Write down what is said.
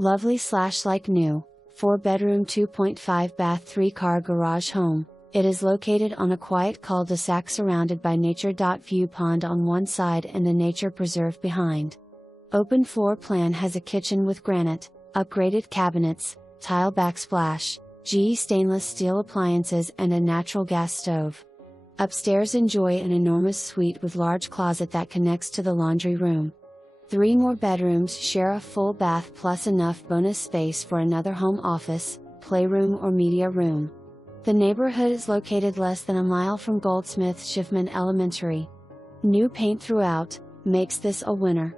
Lovely / like new, 4-bedroom 2.5 bath 3-car garage home. It is located on a quiet cul-de-sac surrounded by nature.View pond on one side and a nature preserve behind. Open floor plan has a kitchen with granite, upgraded cabinets, tile backsplash, GE stainless steel appliances and a natural gas stove. Upstairs enjoy an enormous suite with large closet that connects to the laundry room. 3 more bedrooms share a full bath plus enough bonus space for another home office, playroom or media room. The neighborhood is located less than a mile from Goldsmith-Schiffman Elementary. New paint throughout, makes this a winner.